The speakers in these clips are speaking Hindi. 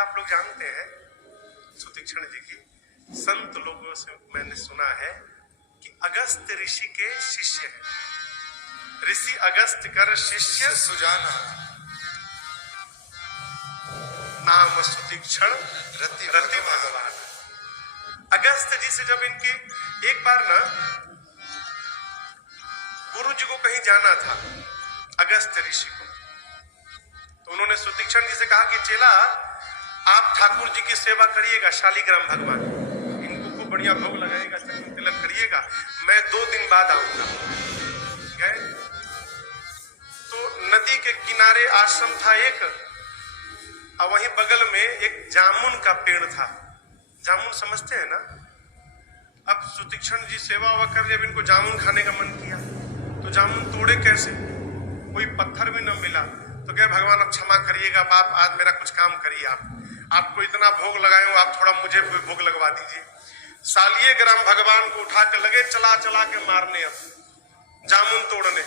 कथा आप लोग जानते हैं सुतीक्षण जी की। संत लोगों से मैंने सुना है कि अगस्त ऋषि के शिष्य हैं। ऋषि अगस्त कर शिष्य सुजाना, नाम सुतीक्षण रति भगवान। अगस्त जी से जब इनकी एक बार ना गुरु जी को कहीं जाना था, अगस्त ऋषि को, तो उन्होंने सुतीक्षण जी से कहा कि चेला आप ठाकुर जी की सेवा करिएगा, शालिग्राम भगवान इनको खूब बढ़िया भोग लगाएगा, चंदन तिलक करिएगा, मैं 2 दिन बाद आऊंगा। गए तो नदी के किनारे आश्रम था एक, और वहीं बगल में एक जामुन का पेड़ था। जामुन समझते हैं ना? अब सुतीक्षण जी सेवा वा कर, जब इनको जामुन खाने का मन किया तो जामुन तोड़े कैसे, कोई पत्थर भी न मिला, तो कहे भगवान अब क्षमा करिएगा, आप आज मेरा कुछ काम करिए, आपको इतना भोग लगाए हूं, आप थोड़ा मुझे भोग लगवा दीजिए। शालिग्राम भगवान को उठा के लगे चला चला के मारने, अब जामुन तोड़ने,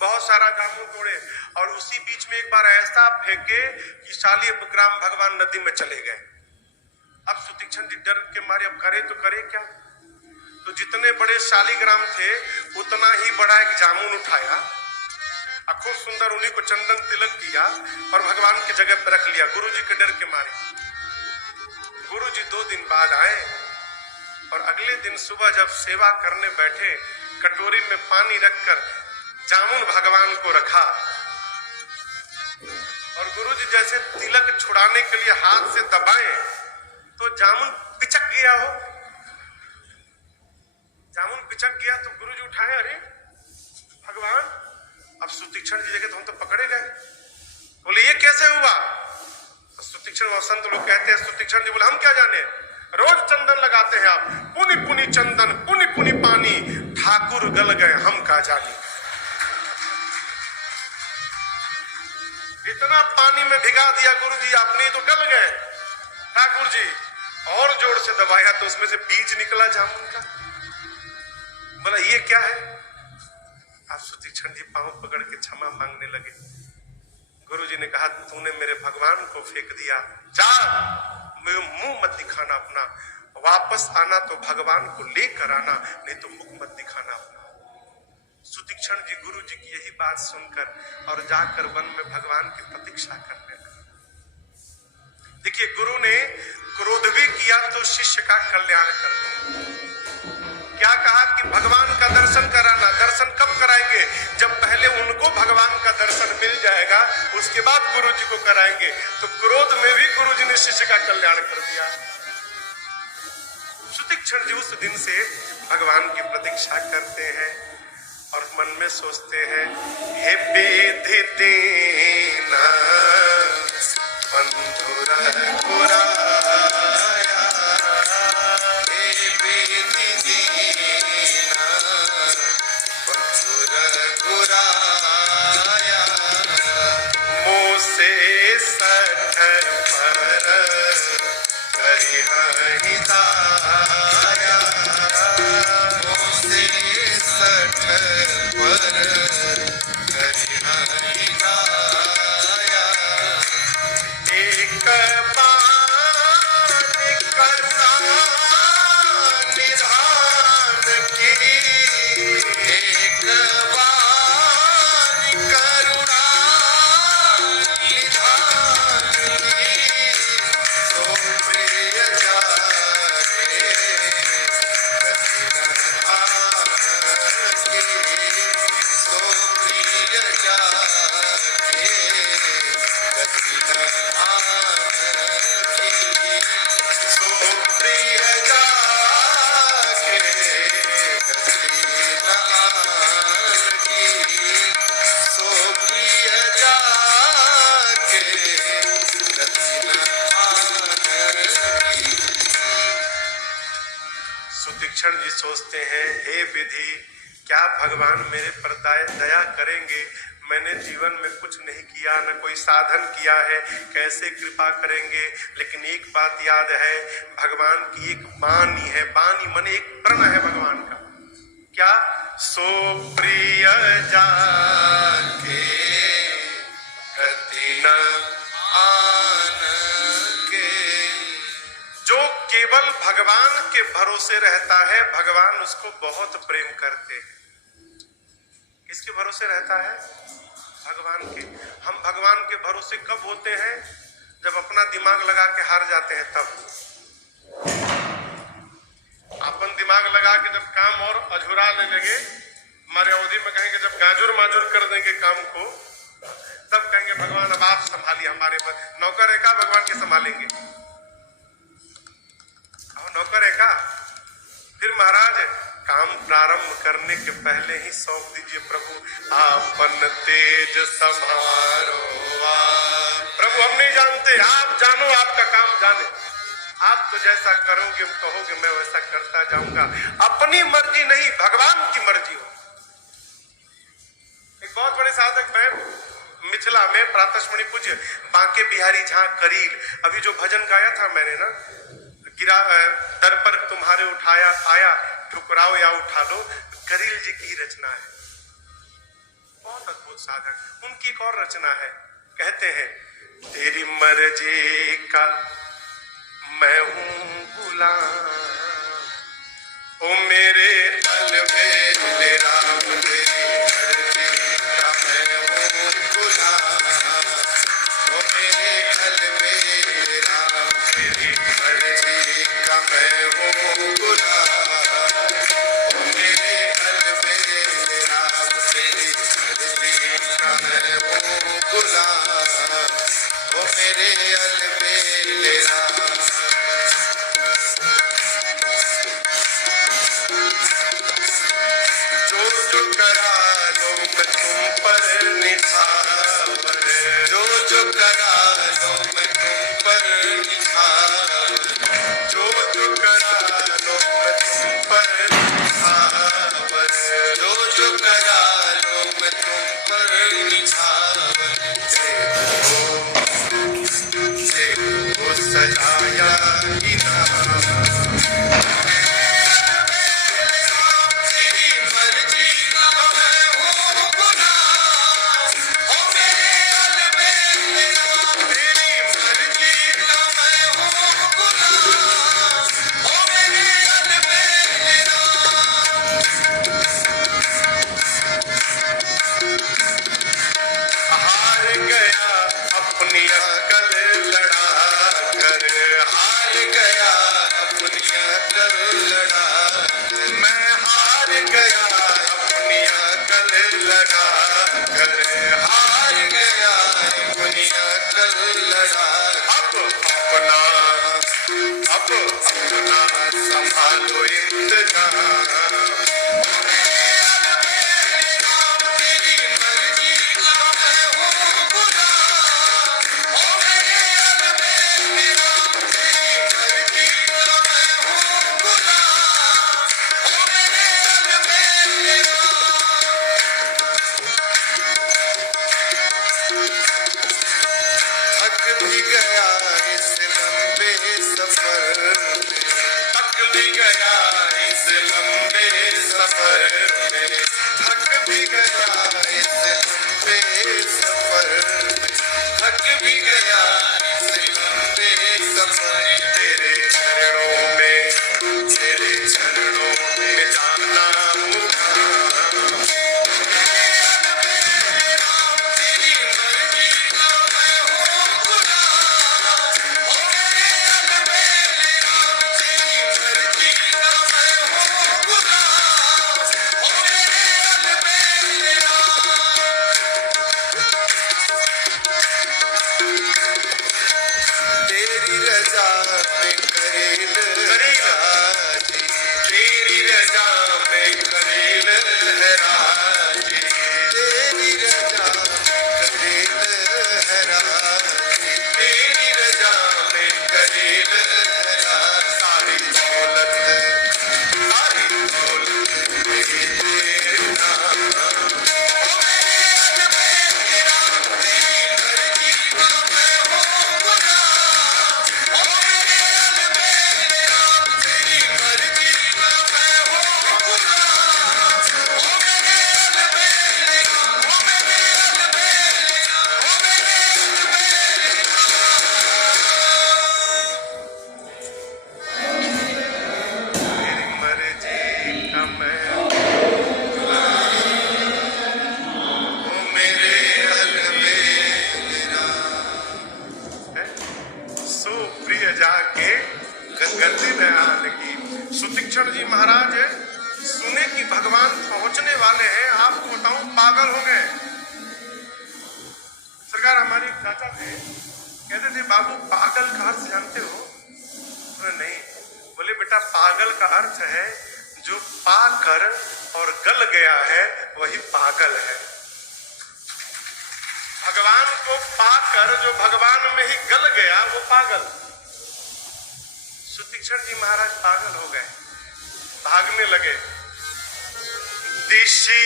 बहुत सारा जामुन तोड़े, और उसी बीच में एक बार ऐसा फेंके कि शालिग्राम भगवान नदी में चले गए। अब सुतीक्षण जी डर के मारे अब करे तो करे क्या, तो जितने बड़े शालिग्राम थे उतना ही बड़ा एक जामुन उठाया, खूब सुंदर उन्हीं को चंदन तिलक किया और भगवान की जगह पर रख लिया। गुरु जी के डर के मारे गुरु जी 2 दिन बाद आए, और अगले दिन सुबह जब सेवा करने बैठे, कटोरी में पानी रखकर जामुन भगवान को रखा, और गुरु जी जैसे तिलक छुड़ाने के लिए हाथ से दबाए तो जामुन पिचक गया हो। जामुन पिचक गया तो गुरु जी उठाए, अरे भगवान, अब सुतीक्षण जी जगह तो हम तो पकड़े गए। बोले ये कैसे हुआ? तो सुतीक्षण संत लोग कहते हैं, सुतीक्षण जी बोले हम क्या जाने, रोज चंदन लगाते हैं आप, पुनि पुनि चंदन पुनि पुनि पानी, ठाकुर गल गए हम का जानी। इतना पानी में भिगा दिया गुरु जी आपने, तो गल गए ठाकुर जी, और जोर से दबाया तो उसमें से बीज निकला जामुन का। बोला ये क्या है? आप सुतीक्षण जी पांव पकड़ के क्षमा मांगने लगे। गुरु जी ने कहा तूने मेरे भगवान को फेंक दिया, जा मुंह मत दिखाना अपना, वापस आना तो भगवान को लेकर आना, नहीं तो मुख मत दिखाना अपना। सुतीक्षण जी गुरु जी की यही बात सुनकर और जाकर वन में भगवान की प्रतीक्षा करने लगे। देखिए गुरु ने क्रोध भी किया तो शिष्य का कल्याण कर दो। क्या कहा कि भगवान का दर्शन कराना। दर्शन कब कराएंगे? जब पहले उनको भगवान का दर्शन मिल जाएगा, उसके बाद गुरु जी को कराएंगे। तो क्रोध में भी गुरु जी ने शिष्य का कल्याण कर दिया। सुतीक्षण जी उस दिन से भगवान की प्रतीक्षा करते हैं और मन में सोचते हैं, हे विधि दीना बंधुरा गुरा, सुतीक्षण जी सोचते हैं, हे विधि, क्या भगवान मेरे पर दया करेंगे? मैंने जीवन में कुछ नहीं किया, न कोई साधन किया है, कैसे कृपा करेंगे? लेकिन एक बात याद है, भगवान की एक बानी है, बानी माने एक प्रण है भगवान का। क्या? सो प्रिय जाके गति न आन केवल भगवान के भरोसे रहता है, भगवान उसको बहुत प्रेम करते हैं। किसके भरोसे रहता है? भगवान के। हम भगवान के भरोसे कब होते हैं? जब अपना दिमाग लगा के हार जाते हैं तब। अपन दिमाग लगा के जब काम और अधूराने लगे, हमारे अवधि में कहेंगे जब गाजुर माजुर कर देंगे काम को, तब कहेंगे भगवान अब आप संभालिए हमारे पर। नौकर है का भगवान के संभालेंगे? नौकर है का? फिर महाराज काम प्रारंभ करने के पहले ही सौंप दीजिए, प्रभु आपन तेज संभारो। प्रभु हम नहीं जानते, आप जानो, आपका काम जाने। आप तो जैसा करोगे कहोगे मैं वैसा करता जाऊंगा। अपनी मर्जी नहीं, भगवान की मर्जी हो। एक बहुत बड़े साधक में मिथिला में प्रातस्मरणीय पूज्य बांके बिहारी झा करील, अभी जो भजन गाया था मैंने ना, गिरा दर पर तुम्हारे उठाया आया, ठुकराओ या उठा लो, करील जी की रचना है। बहुत अद्भुत साधक। उनकी एक और रचना है, कहते हैं तेरी मर्जी का मैं हूं गुलाम, ओ मेरे अलबेले राम, तेरी मर्जी का मैं हूं गुलाम, ओ मेरे अलबेले राम, तेरी मर्जी का मैं हूं गुलाम, ओ मेरे अलबेले राम, तेरी मर्जी का मैं हूं गुलाम, ओ मेरे अलबेले राम। जो करा लो मैं तुम पर निछावर, जो करा लो मैं तुम पर निछावर, जो करा लो मैं तुम पर निछावर, जो करा लो मैं तुम पर निछावर, देखो सजाया इनाम, अपनी अकल लड़ा कर, हार गया अपनी प्रिय जाके गति दयाल की। सुतीक्षण जी महाराज सुने कि भगवान पहुंचने वाले हैं, आपको बताऊं पागल हो गए। सरकार हमारे चाचा थे, कहते थे बाबू पागल का अर्थ जानते हो? नहीं। बोले बेटा पागल का अर्थ है जो पाकर और गल गया है वही पागल है। भगवान को पाकर जो भगवान में ही गल गया वो पागल। सुतीक्षण जी महाराज पागल हो गए, भागने लगे। दिशि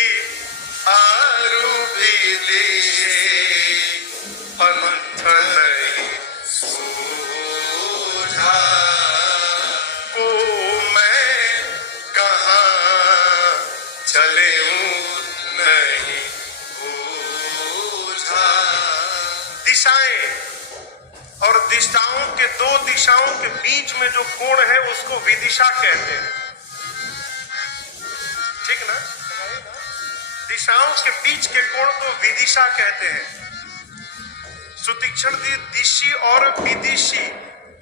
आरु विदिशे पंथ नहीं सूझा, को मैं कहाँ चले नहीं बूझा। दिशाएं और दिशाओं के दो दिशाओं के बीच में जो कोण है उसको विदिशा कहते हैं, ठीक ना? दिशाओं के बीच के कोण को विदिशा कहते हैं। सुतीक्षण दिशि और विदिशी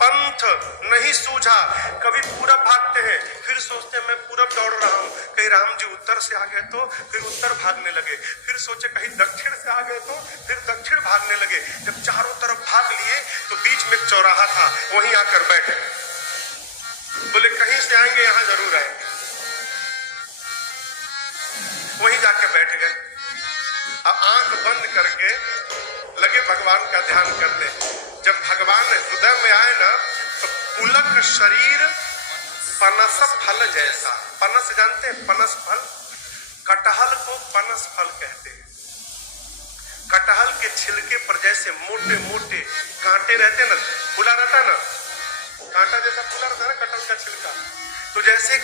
पंथ नहीं सूझा। कभी पूरब भागते हैं, फिर सोचते हैं मैं पूरब दौड़ रहा हूं, कहीं राम जी उत्तर से आ गए तो फिर उत्तर भागने लगे, फिर सोचे कहीं दक्षिण से आ गए तो फिर दक्षिण भागने लगे। जब चारों तरफ भाग लिए तो बीच में एक चौराहा था, वहीं आकर बैठे। बोले कहीं से आएंगे यहां जरूर आएंगे, वहीं जाके बैठ गए। अब आंख बंद करके लगे भगवान का ध्यान करने। जब भगवान हृदय में आए ना तो पुलक शरीर पनस फल जैसा। पनस जानते हैं? पनस फल, कटहल को पनस फल कहते हैं। कटहल के छिलके पर जैसे मोटे मोटे कांटे रहते ना, फूला रहता ना, कांटा जैसा फूला रहता ना कटहल का छिलका, तो जैसे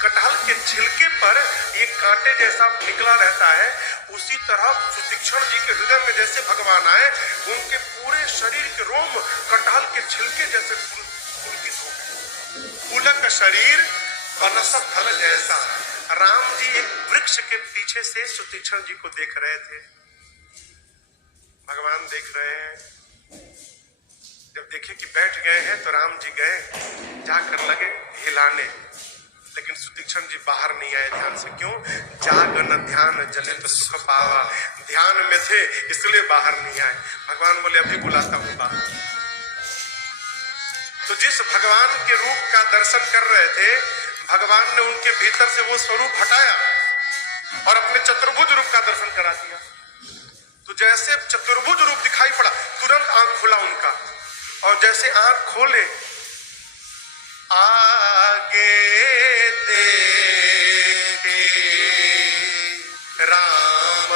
कटहल के छिलके पर ये कांटे जैसा निकला रहता है, उसी तरह सुतीक्षण जी के हृदय में जैसे भगवान आए, उनके पूरे शरीर के रोम कटहल के छिलके जैसे पुलकित हो गए। पुलक शरीर पनस फल जैसा। राम जी एक वृक्ष के पीछे से सुतीक्षण जी को देख रहे थे। भगवान देख रहे हैं। जब देखे कि बैठ गए हैं तो राम जी गए, जाकर लगे हिलाने, लेकिन सुतीक्षण जी बाहर नहीं आए ध्यान से। क्यों? जागन ध्यान जनित सुख पावा। ध्यान में थे इसलिए बाहर नहीं आए। भगवान बोले अभी बुलाता हूं बाहर। तो जिस भगवान के रूप का दर्शन कर रहे थे, भगवान ने उनके भीतर से वो स्वरूप हटाया और अपने चतुर्भुज रूप का दर्शन करा दिया। तो जैसे चतुर्भुज रूप दिखाई पड़ा, तुरंत आंख खुला उनका, और जैसे आंख खोले आगे देखे राम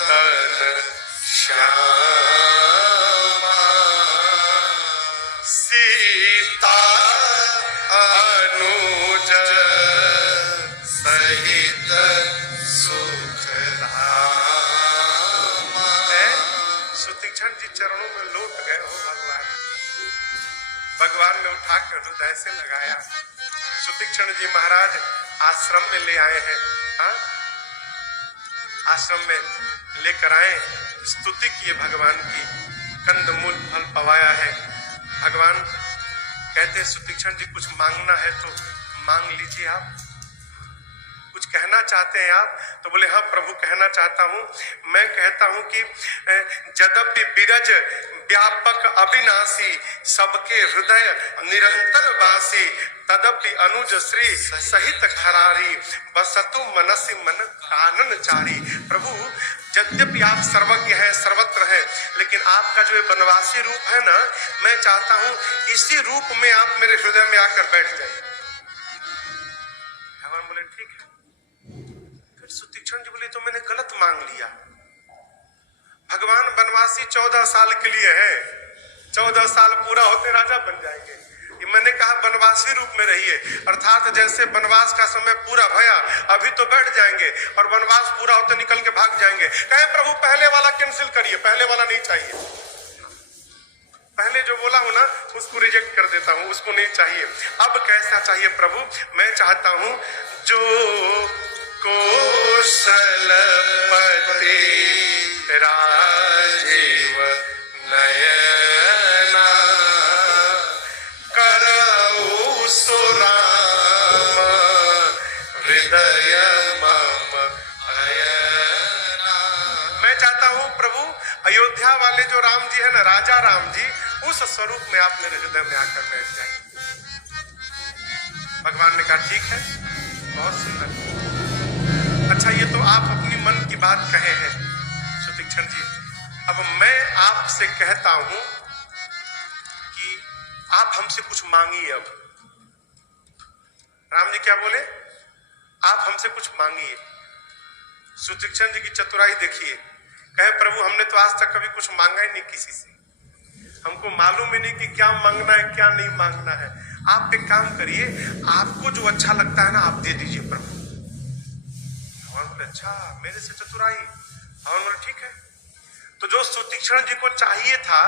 तन श्यामा, सीता अनुज सहित सुख धामा। सुतीक्षण जी चरणों में लौट गए हो भगवान। भगवान ने उठा कर हृदय से लगाया। सुतीक्षण जी महाराज आश्रम में ले आए हैं। आश्रम में लेकर आए, स्तुति किए भगवान की, कंदमूल फल पवाया है। भगवान कहते सुतीक्षण जी कुछ मांगना है तो मांग लीजिए आप, कुछ कहना चाहते हैं आप? तो बोले हाँ प्रभु कहना चाहता हूँ। मैं कहता हूँ कि यद्यपि बिरज व्यापक अविनाशी, सबके हृदय निरंतर वासी, तदपि अनुज श्री सहित खरारी, बसतु मनसि मन कानन चारी। प्रभु यद्यपि आप सर्वज्ञ हैं, सर्वत्र हैं, लेकिन आपका जो बनवासी रूप है ना, मैं चाहता हूँ इसी रूप में आप मेरे हृदय में आकर बैठ जाइए। भगवान बोले ठीक है। फिर सुतीक्षण जी बोले तो मैंने गलत मांग लिया। भगवान बनवासी 14 साल के लिए है, 14 साल पूरा होते राजा बन जाएंगे। मैंने कहा बनवासी रूप में रहिए, अर्थात जैसे बनवास का समय पूरा भया अभी तो बैठ जाएंगे और बनवास पूरा होते निकल के भाग जाएंगे। कहे प्रभु पहले वाला कैंसिल करिए, पहले वाला नहीं चाहिए। पहले जो बोला हूं ना उसको रिजेक्ट कर देता हूं, उसको नहीं चाहिए। अब कैसा चाहिए प्रभु? मैं चाहता हूं जो कौशलपति राजीव नयना जो राम जी है ना, राजा राम जी, उस स्वरूप में आप मेरे हृदय में आकर बैठ जाए। भगवान ने कहा ठीक है, बहुत सुंदर। अच्छा, ये तो आप अपनी मन की बात कहे हैं सुतीक्षण जी, अब मैं आपसे कहता हूं कि आप हमसे कुछ मांगिए। अब राम जी क्या बोले? आप हमसे कुछ मांगिए। सुतीक्षण जी की चतुराई देखिए, कहे प्रभु हमने तो आज तक कभी कुछ मांगा ही नहीं किसी से, हमको मालूम ही नहीं कि क्या मांगना है क्या नहीं मांगना है। आप एक काम करिए, आपको जो अच्छा लगता है ना आप दे दीजिए प्रभु। भगवान बोले अच्छा, मेरे से चतुराई। भगवान बोले ठीक है। तो जो सुतीक्षण जी को चाहिए था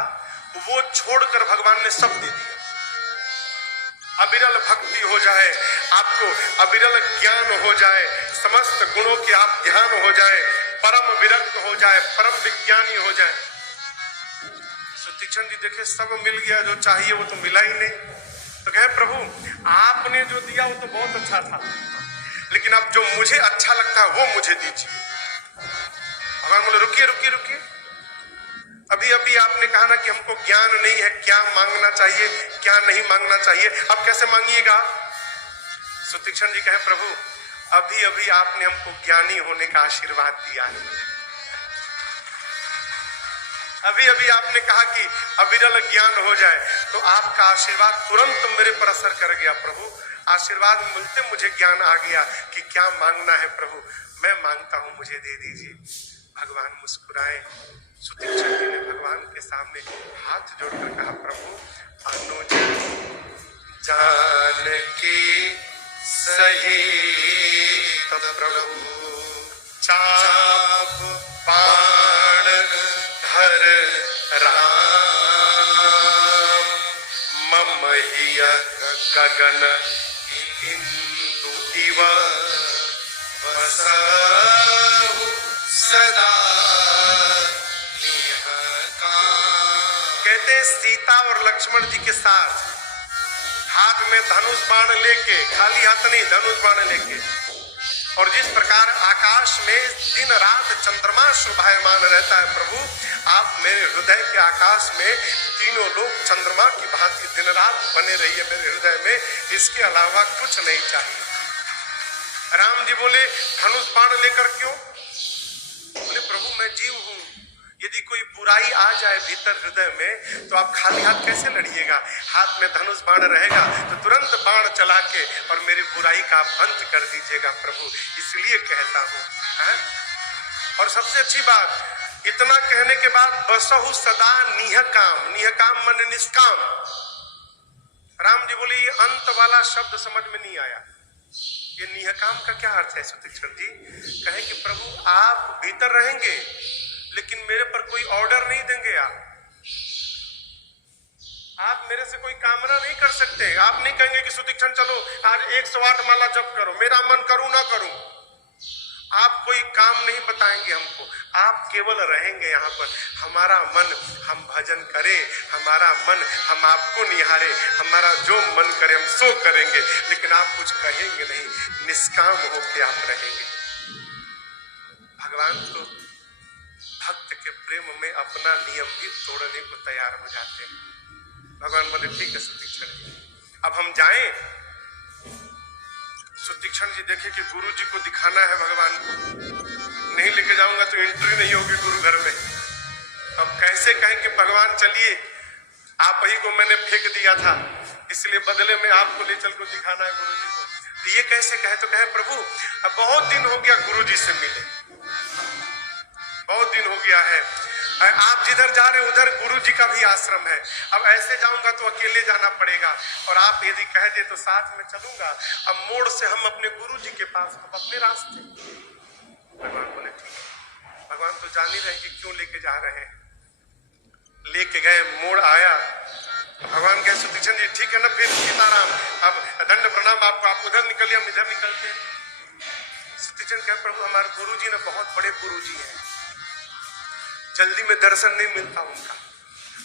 वो छोड़कर भगवान ने सब दे दिया। अविरल भक्ति हो जाए, आपको अविरल ज्ञान हो जाए, समस्त गुणों के आप ध्यान हो जाए, परम विरक्त हो जाए, परम विज्ञानी हो जाए। सुतीक्षण जी देखे सब मिल गया, जो चाहिए वो तो मिला ही नहीं। तो कहे प्रभु आपने जो दिया वो तो बहुत अच्छा था, लेकिन अब जो मुझे अच्छा लगता है वो मुझे दीजिए। भगवान बोले रुकिए रुकिए रुकिए, अभी अभी आपने कहा ना कि हमको ज्ञान नहीं है क्या मांगना चाहिए क्या नहीं मांगना चाहिए, अब कैसे मांगिएगा? सुतीक्षण जी कहे प्रभु अभी अभी आपने हमको ज्ञानी होने का आशीर्वाद दिया है, अभी अभी आपने कहा कि अविरल ज्ञान हो जाए, तो आपका आशीर्वाद तुरंत मेरे पर असर कर गया प्रभु। आशीर्वाद मिलते मुझे ज्ञान आ गया कि क्या मांगना है प्रभु, मैं मांगता हूं मुझे दे दीजिए। भगवान मुस्कुराए। सुतीक्षण जी ने भगवान के सामने हाथ जोड़कर कहा प्रभु अनुज जानकी सहित प्रभु चाप बाण धर राम ममहिय गगन इंदु इव वसहु सदा। कहते सीता और लक्ष्मण जी के साथ हाथ में धनुष बाण लेके, खाली हाथ नहीं धनुष बाण लेके, और जिस प्रकार आकाश में दिन रात चंद्रमा शोभायमान रहता है प्रभु, आप मेरे हृदय के आकाश में तीनों लोग चंद्रमा की भांति दिन रात बने रहिए मेरे हृदय में, इसके अलावा कुछ नहीं चाहिए। राम जी बोले धनुष बाण लेकर क्यों? बोले प्रभु मैं जीव हूं, यदि कोई बुराई आ जाए भीतर हृदय में तो आप खाली हाथ कैसे लड़िएगा? हाथ में धनुष बाण रहेगा तो तुरंत बाण चला के और मेरी बुराई का अंत कर दीजिएगा प्रभु, इसलिए कहता हूं। और सबसे अच्छी बात, इतना कहने के बाद बसहु सदा निहकाम, निहकाम मन निष्काम। राम जी बोले ये अंत वाला शब्द समझ में नहीं आया, ये निहकाम का क्या अर्थ है सुतीक्षण जी? कहे कि प्रभु आप भीतर रहेंगे लेकिन मेरे पर कोई ऑर्डर नहीं देंगे, आप मेरे से कोई कामना नहीं कर सकते। आप नहीं कहेंगे कि सुतीक्षण चलो आज 108 माला जप करो, मेरा मन करूं ना करूं, आप कोई काम नहीं बताएंगे हमको, आप केवल रहेंगे यहाँ पर। हमारा मन हम भजन करें, हमारा मन हम आपको निहारे, हमारा जो मन करे हम सो करेंगे, लेकिन आप कुछ कहेंगे नहीं, निष्काम होके आप रहेंगे। भगवान तो भक्त के प्रेम में अपना नियम भी तोड़ने को तैयार हो जाते हैं। भगवान बोले ठीक है सुतीक्षण जी अब हम जाएं। सुतीक्षण जी देखे कि गुरु जी को दिखाना है भगवान को, नहीं लेके जाऊंगा तो एंट्री नहीं होगी गुरु घर में। अब कैसे कहें कि भगवान चलिए आप ही को मैंने फेंक दिया था, इसलिए बदले में आपको ले चल को दिखाना है गुरु जी को। तो ये कैसे कहे? तो कहे प्रभु अब बहुत दिन हो गया गुरु जी से मिले, बहुत दिन हो गया है, आप जिधर जा रहे उधर गुरु जी का भी आश्रम है, अब ऐसे जाऊंगा तो अकेले जाना पड़ेगा, और आप यदि कह दे तो साथ में चलूंगा। अब मोड़ से हम अपने गुरु जी के पास, अब अपने रास्ते। भगवान बोले ठीक है। भगवान तो जान ही रहे कि क्यों लेके जा रहे हैं। लेके गए, मोड़ आया, भगवान कहे सुतीक्षण जी ठीक है ना, फिर सीताराम अब दंड प्रणाम आपको, आप उधर निकलिए हम इधर निकलते हैं। सुतीक्षण कहे प्रभु हमारे गुरु जी ने बहुत बड़े गुरु जी हैं, जल्दी में दर्शन नहीं मिलता उनका,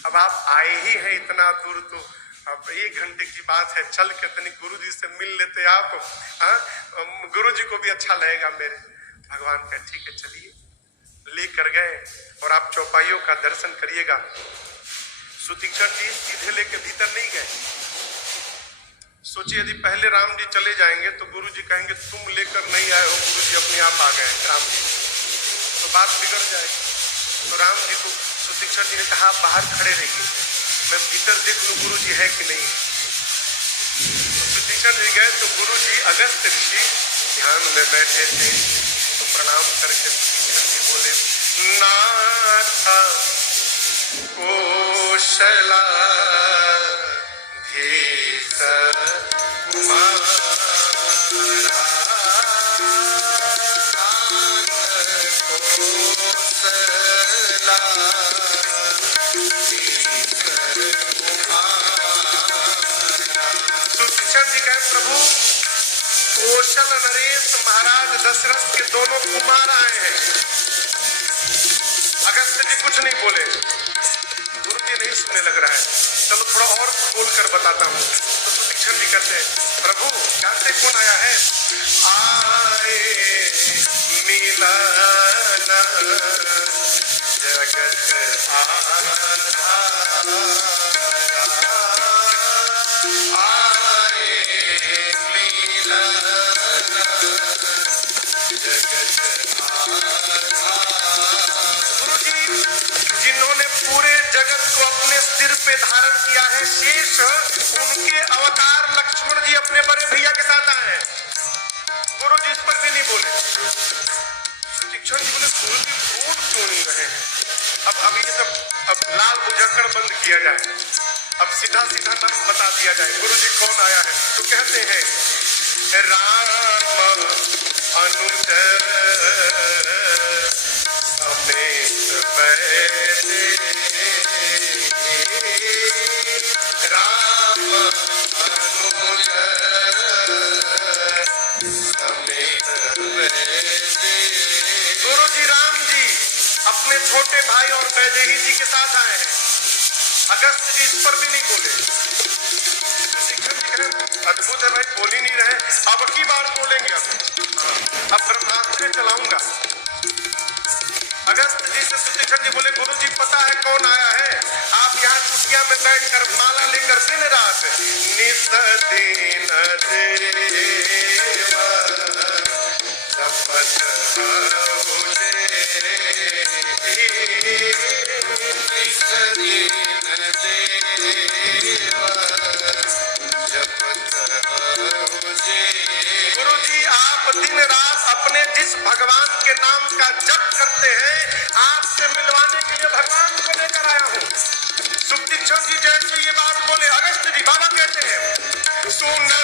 अब आप आए ही हैं इतना दूर, तो अब 1 घंटे की बात है, चल के तनी गुरु जी से मिल लेते आप, गुरु जी को भी अच्छा लगेगा मेरे। भगवान का ठीक है चलिए। लेकर गए और आप चौपाइयों का दर्शन करिएगा। सुतीक्षण जी सीधे लेके भीतर नहीं गए। सोचिए यदि पहले राम जी चले जाएंगे तो गुरु जी कहेंगे तुम लेकर नहीं आए हो, गुरु जी अपने आप आ गए राम जी, तो बात बिगड़ जाएगी। तो राम जी को सुतीक्षण जी ने कहा आप बाहर खड़े रहिए, मैं भीतर देख लूं गुरु जी है कि नहीं। तो सुतीक्षण जी गए तो गुरु जी अगस्त ऋषि ध्यान में बैठे थे। तो प्रणाम करके सुतीक्षण जी बोले नाथ कौशला सुतीक्षण जी कहे प्रभु कौशल नरेश महाराज दशरथ के दोनों कुमार आए हैं। अगस्त जी कुछ नहीं बोले, गुरु जी नहीं सुनने लग रहा है, चलो थोड़ा और बोल कर बताता हूँ। तो सुतीक्षण जी कहते हैं प्रभु जानते कौन आया है? आए मिलन जगत आधारा, आए मिलन जगत आधारा। गुरु जी जिन्होंने पूरे जगत को अपने सिर पे धारण किया है, शेष उनके अवतार लक्ष्मण जी अपने बड़े भैया के साथ आए हैं। गुरु जी इस पर भी नहीं बोले। सुतीक्षण जी बोले गुरु जी बोल क्यों नहीं रहे हैं? अब ये सब अब लाल बुझक्कड़ बंद किया जाए, अब सीधा सीधा नाम बता दिया जाए गुरु जी कौन आया है। तो कहते हैं राम अनुज समेत बैठे, राम अनुज समेत बैठे। गुरु जी राम जी अपने छोटे भाई और वैदेही जी के साथ आए हैं। अगस्त जी इस पर भी नहीं बोले। अद्भुत है भाई, बोल ही नहीं रहे, अब की बार बोलेंगे। अब ब्रह्मास्त्र चलाऊंगा। अगस्त जी से सुतीक्षण जी बोले गुरु जी पता है कौन आया है? आप यहाँ कुटिया में बैठकर माला लेकर दिन रात निस दिन देवा जपत होजे, निस दिन देवा जपत होजे। गुरु जी आप दिन रात अपने जिस भगवान के नाम का जप करते हैं, आपसे मिलवाने के लिए भगवान को लेकर आया हूँ। सुतीक्षण जी जैसे ये बात बोले, अगस्त जी बाबा कहते हैं सुनता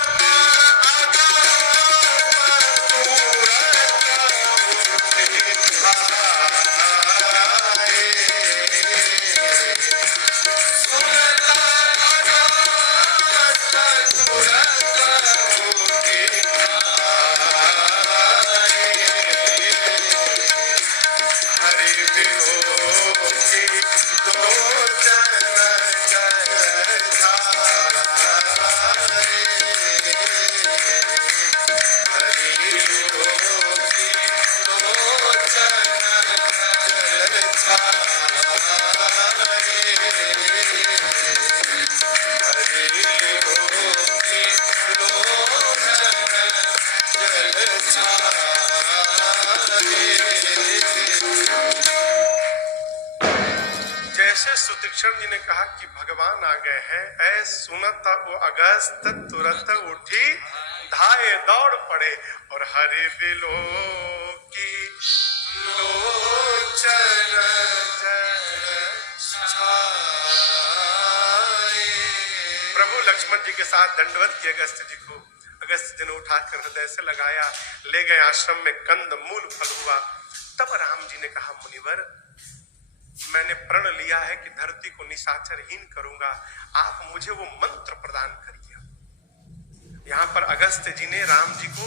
जैसे सुतीक्षण जी ने कहा कि भगवान आ गए हैं, ऐ सुनत वो अगस्त तुरंत उठी धाये दौड़ पड़े और हरि बिलो की लोचन प्रभु लक्ष्मण जी के साथ दंडवत किया अगस्त जी को। अगस्त जी ने उठाकर हृदय से लगाया, ले गए आश्रम में, कंद मूल फल हुआ। तब राम जी ने कहा मुनिवर मैंने प्रण लिया है कि धरती को निशाचरहीन करूंगा, आप मुझे वो मंत्र प्रदान करिए। यहाँ पर अगस्त जी ने राम जी को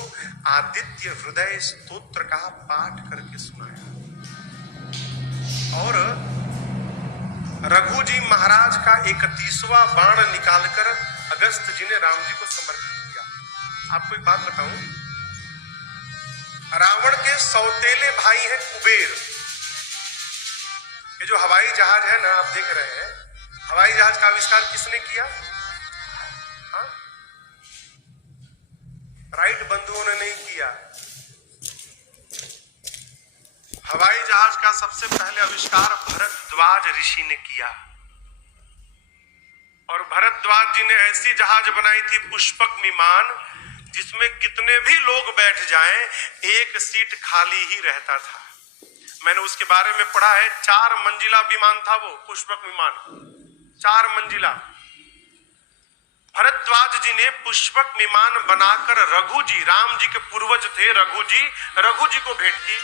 आदित्य हृदय स्तोत्र का पाठ करके सुनाया और रघु जी महाराज का 31वां बाण निकालकर अगस्त जी ने राम जी को समर्पित किया। आपको एक बात बताऊं, रावण के सौतेले भाई हैं कुबेर, ये जो हवाई जहाज है ना, आप देख रहे हैं, हवाई जहाज का आविष्कार किसने किया? हाँ? राइट बंधुओं ने नहीं किया। हवाई जहाज का सबसे पहले आविष्कार भरद्वाज ऋषि ने किया। और भरद्वाज जी ने ऐसी जहाज बनाई थी पुष्पक विमान, जिसमें कितने भी लोग बैठ जाएं एक सीट खाली ही रहता था। मैंने उसके बारे में पढ़ा है, 4 मंजिला विमान था वो पुष्पक विमान, 4 मंजिला। भरद्वाज जी ने पुष्पक विमान बनाकर रघु जी, राम जी के पूर्वज थे रघु जी को भेंट की।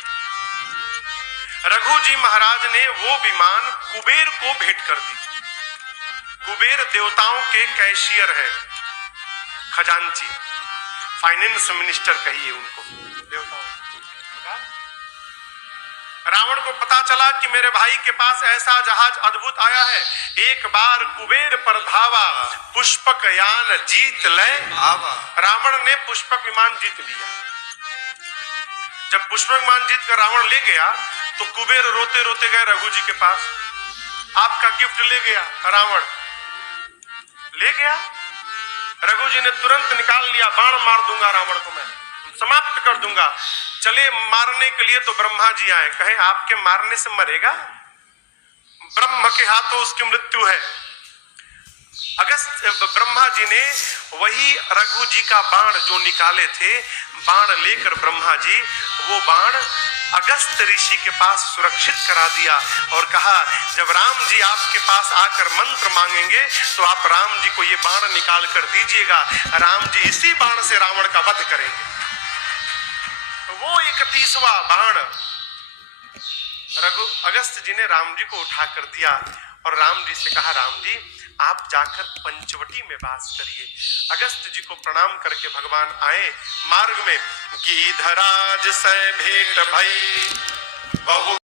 रघु जी महाराज ने वो विमान कुबेर को भेंट कर दी। कुबेर देवताओं के कैशियर है, खजांची, फाइनेंस मिनिस्टर कहिए उनको, देवताओं। रावण को पता चला कि मेरे भाई के पास ऐसा जहाज अद्भुत आया है, एक बार कुबेर पर धावा, पुष्पक यान जीत ले आवा। रावण ने पुष्पक विमान जीत लिया। जब पुष्पक विमान जीत कर रावण ले गया तो कुबेर रोते रोते गए रघु जी के पास, आपका गिफ्ट ले गया। रावण ले गया, रघु जी ने तुरंत निकाल लिया, बाण मार दूंगा रावण को, मैं समाप्त कर दूंगा। चले मारने के लिए तो ब्रह्मा जी आए, कहे आपके मारने से मरेगा, ब्रह्म के हाथों उसकी मृत्यु है। अगस्त ब्रह्मा जी ने वही रघु जी का बाण जो निकाले थे, बाण लेकर ब्रह्मा जी वो बाण अगस्त ऋषि के पास सुरक्षित करा दिया और कहा जब राम जी आपके पास आकर मंत्र मांगेंगे तो आप राम जी को ये बाण निकाल कर दीजिएगा, राम जी इसी बाण से रावण का वध करेंगे। तो वो 31वां बाण अगस्त जी ने राम जी को उठा कर दिया और राम जी से कहा राम जी आप जाकर पंचवटी में वास करिए। अगस्त जी को प्रणाम करके भगवान आए, मार्ग में गिधराज से भेंट भई बहु